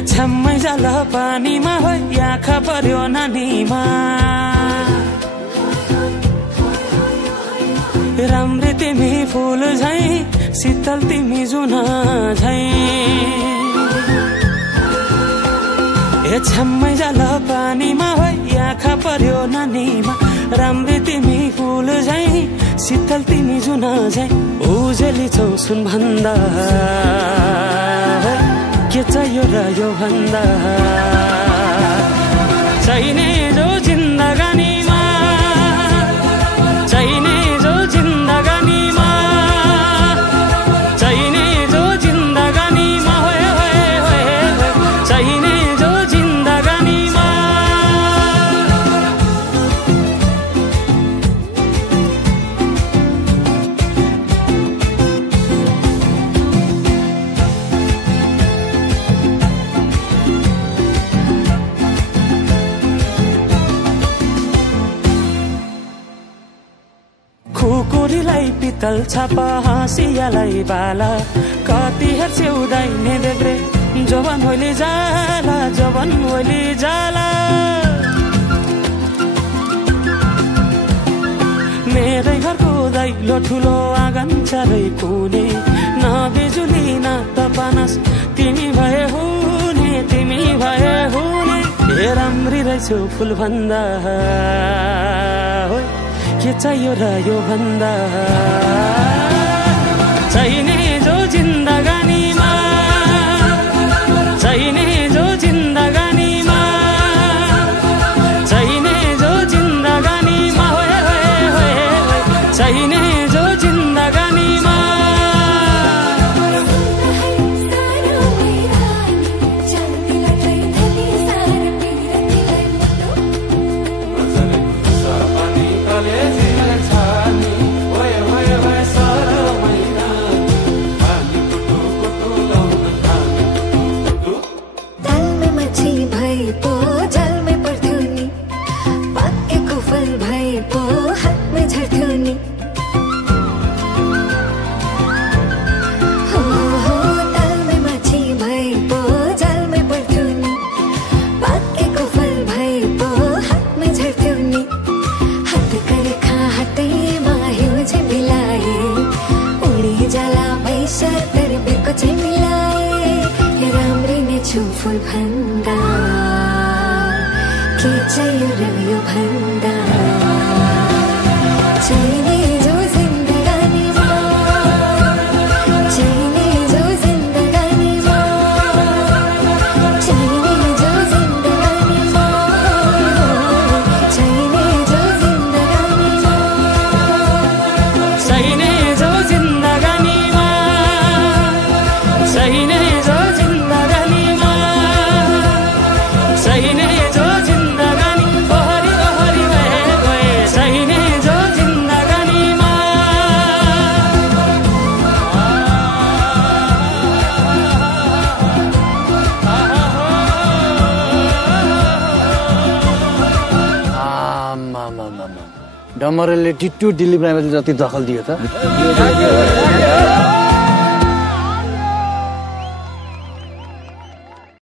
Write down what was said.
छम्मै जाल पानीमा हो आँखा पर्यो नानीमा राम्री तिमी फुल झै शीतल तिमी जुन झै छम्मै जाल पानीमा हो आँखा पर्यो नानीमा राम्री तिमी फुल झै शीतल तिमी जुन झै उजेली छौ सुन भन्दा के चाहियो र यो भन्दा चाहिने जो जिन्दगानीमा चाहिने जो जिन्दगानीमा चाहिने जो जिन्दगानीमा चाहिने जो जिन्दगानीमा खुकुरीलाई पितल छापा हाँसियालाई बाला कति हेर्छौ दाइने देब्रे जवान होली जाला जवान होली जाला मेरै घरको दैलो ठुलो आँगन चारै कुने न बिजुली न त पानस तिमी भए हुने तिमी भए हुने हे राम्री रहेछौ फुल भन्दा के चाहियो र यो भन्दा चाहिने जो जिन्दगानीमा चाहिने जो जिन्दगानीमा चाहिने जो जिन्दगानीमा चाहिने जो जिन्दगानीमा फुल भन्दा के चाहियो र यो भन्दा चाहिने जो जिन्दगानीमा चाहिने जो जिन्दगानीमा चाहिने जो जिन्दगानीमा चाहिने जो जिन्दगानीमा चाहिने जो जिन्दगानीमा चाहिने जो चाहिने जो जिन्दगानी ओहरी ओहरी गए चाहिने जो जिन्दगानीमा डमरेले टिट्टु दिलीप राईले जति दखल दियो त